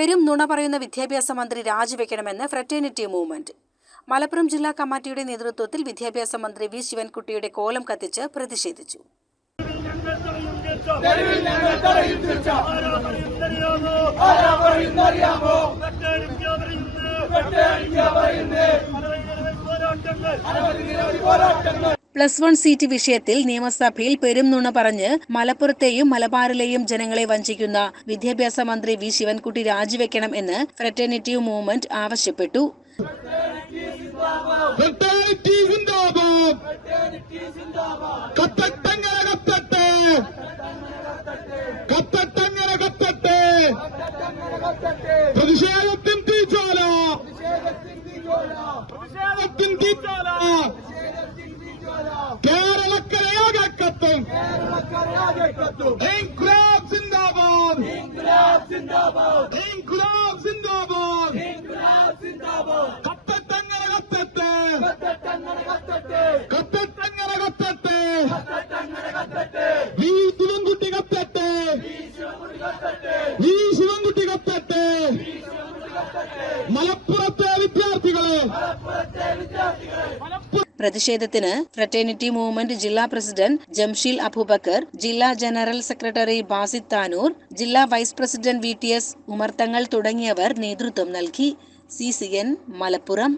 പെരും നുണ പറയുന്ന വിദ്യാഭ്യാസ മന്ത്രി രാജിവെക്കണമെന്ന് ഫ്രറ്റേണിറ്റി മൂവ്മെന്റ്. മലപ്പുറം ജില്ലാ കമ്മിറ്റിയുടെ നേതൃത്വത്തിൽ വിദ്യാഭ്യാസ മന്ത്രി വി ശിവൻകുട്ടിയുടെ കോലം കത്തിച്ച് പ്രതിഷേധിച്ചു. +1 സീറ്റ് വിഷയത്തിൽ നിയമസഭയിൽ പെരും നുണ പറഞ്ഞ് മലപ്പുറത്തെയും മലബാറിലെയും ജനങ്ങളെ വഞ്ചിക്കുന്ന വിദ്യാഭ്യാസ മന്ത്രി വി ശിവൻകുട്ടി രാജിവെക്കണം എന്ന് ഫ്രറ്റേണിറ്റി മൂവ്മെന്റ് ആവശ്യപ്പെട്ടു. പ്രതിഷേധത്തിന് ഫ്രറ്റേണിറ്റി മൂവ്മെന്റ് ജില്ലാ പ്രസിഡന്റ് ജംഷീൽ അബൂബക്കർ, ജില്ലാ ജനറൽ സെക്രട്ടറി ബാസിദ് താനൂർ, ജില്ലാ വൈസ് പ്രസിഡന്റ് VTS ഉമർത്തങ്ങൾ തുടങ്ങിയവർ നേതൃത്വം നൽകി. CCN മലപ്പുറം.